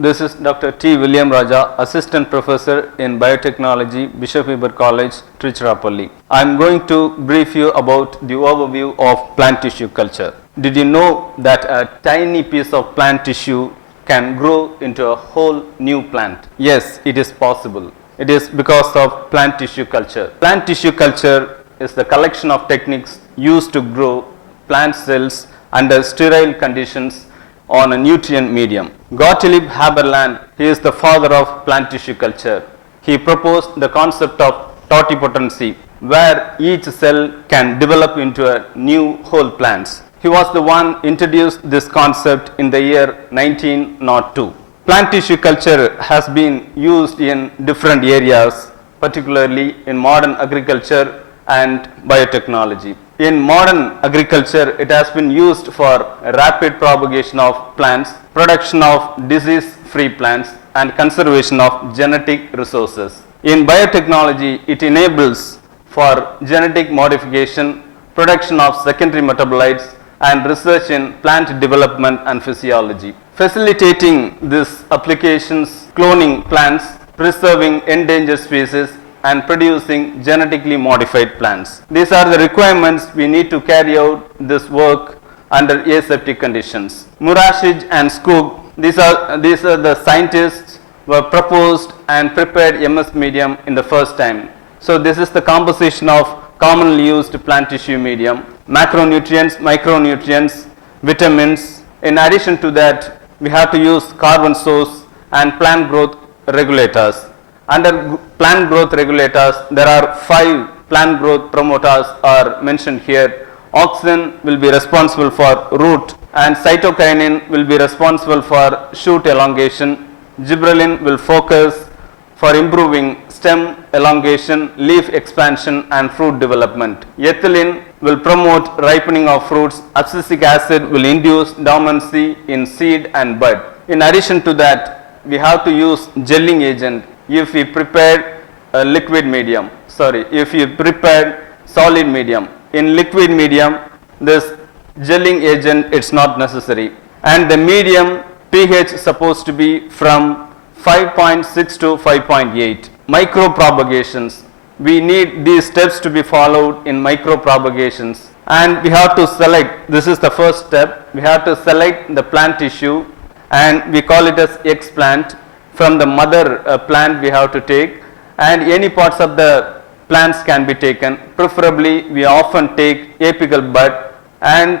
This is Dr.T.William Raja, Assistant Professor in Biotechnology, Bishop Weber College, Tiruchirappalli. I am going to brief you about the overview of plant tissue culture. Did you know that a tiny piece of plant tissue can grow into a whole new plant? Yes, it is possible. It is because of plant tissue culture. Plant tissue culture is the collection of techniques used to grow plant cells under sterile conditions on a nutrient medium. Gottlieb Haberland, he is the father of plant tissue culture. He proposed the concept of totipotency, where each cell can develop into a new whole plants. He was the one introduced this concept in the year 1902. Plant tissue culture has been used in different areas, particularly in modern agriculture and biotechnology. In modern agriculture, it has been used for rapid propagation of plants, production of disease-free plants, and conservation of genetic resources. In biotechnology, it enables for genetic modification, production of secondary metabolites, and research in plant development and physiology. Facilitating these applications, cloning plants, preserving endangered species, and producing genetically modified plants. These are the requirements we need to carry out this work under aseptic conditions. Murashij and Skoog, these are the scientists who have proposed and prepared MS medium in the first time. So this is the composition of commonly used plant tissue medium: macronutrients, micronutrients, vitamins. In addition to that, we have to use carbon source and plant growth regulators. Under plant growth regulators, there are 5 plant growth promoters are mentioned here. Auxin will be responsible for root, and cytokinin will be responsible for shoot elongation. Gibberellin will focus for improving stem elongation, leaf expansion, and fruit development. Ethylene will promote ripening of fruits. Abscisic acid will induce dormancy in seed and bud. In addition to that, we have to use gelling agent. If we prepared a liquid medium, if you prepared solid medium, in liquid medium, this gelling agent, it's not necessary. And the medium pH is supposed to be from 5.6 to 5.8. Micropropagations, we need these steps to be followed in micropropagations. And we have to select, this is the first step, we have to select the plant tissue, and we call it as X plant. From the mother plant we have to take, and any parts of the plants can be taken. Preferably we often take apical bud, and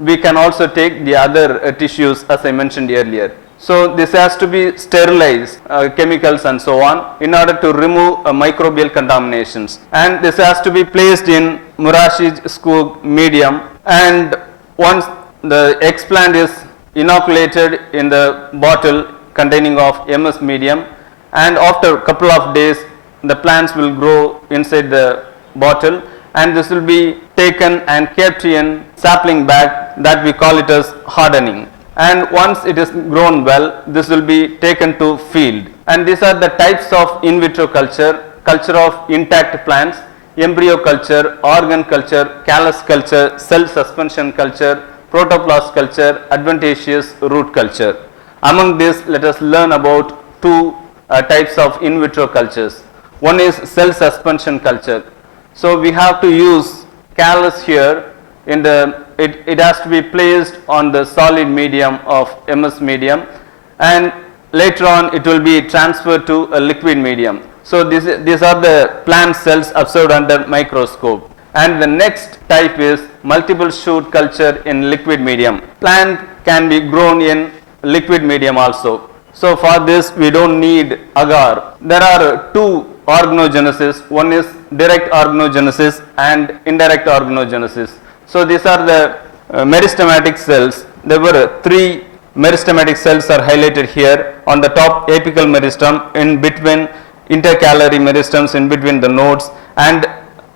we can also take the other tissues as I mentioned earlier. So this has to be sterilized, chemicals and so on, in order to remove microbial contaminations, and this has to be placed in Murashij Skoog medium, and once the X plant is inoculated in the bottle containing of MS medium, and after a couple of days the plants will grow inside the bottle, and this will be taken and kept in sapling bag that we call it as hardening. And once it is grown well, this will be taken to field. And these are the types of in vitro culture: culture of intact plants, embryo culture, organ culture, callus culture, cell suspension culture, protoplast culture, adventitious root culture. Among this, let us learn about 2 types of in vitro cultures. One is cell suspension culture. So we have to use callus here. It has to be placed on the solid medium of MS medium, and later on it will be transferred to a liquid medium. So these are the plant cells observed under microscope. And the next type is multiple shoot culture in liquid medium. Plant can be grown in liquid medium also. So for this we don't need agar. There are 2 organogenesis. One is direct organogenesis and indirect organogenesis. So these are the meristematic cells. There were 3 meristematic cells are highlighted here. On the top, apical meristem, in between intercalary meristems, in between the nodes, and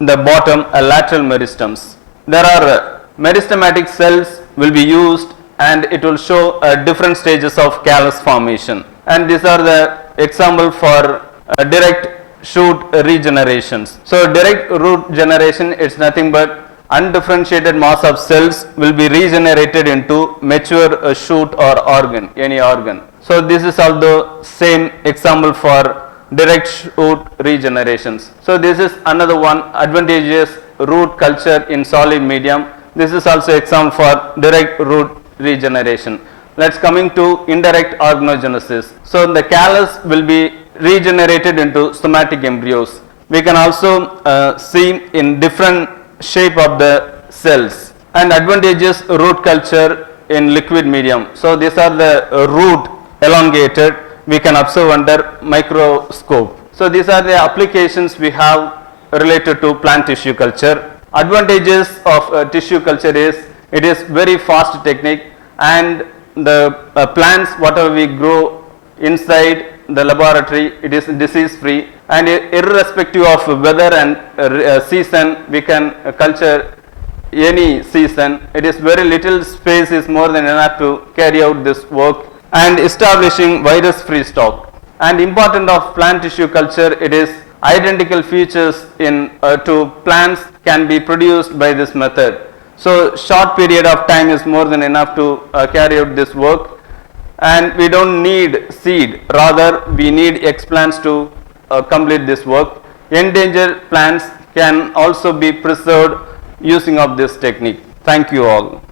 the bottom lateral meristems. There are meristematic cells will be used, and it will show different stages of callus formation. And these are the example for direct shoot regenerations. So direct root generation, it's nothing but undifferentiated mass of cells will be regenerated into mature shoot or organ, any organ. So this is also same example for direct shoot regenerations. So this is another one, advantageous root culture in solid medium. This is also example for direct root regeneration. Let's coming to indirect organogenesis. So the callus will be regenerated into somatic embryos. We can also see in different shape of the cells. And advantageous root culture in liquid medium. So these are the root elongated, we can observe under microscope. So these are the applications we have related to plant tissue culture. Advantages of tissue culture is it is very fast technique, and the plants whatever we grow inside the laboratory, it is disease free, and irrespective of weather and season, we can culture any season. It is very little space is more than enough to carry out this work, and establishing virus free stock. And important of plant tissue culture, it is identical features in to plants can be produced by this method. So short period of time is more than enough to carry out this work, and we don't need seed, rather we need explants to complete this work. Endangered plants can also be preserved using of this technique. Thank you all.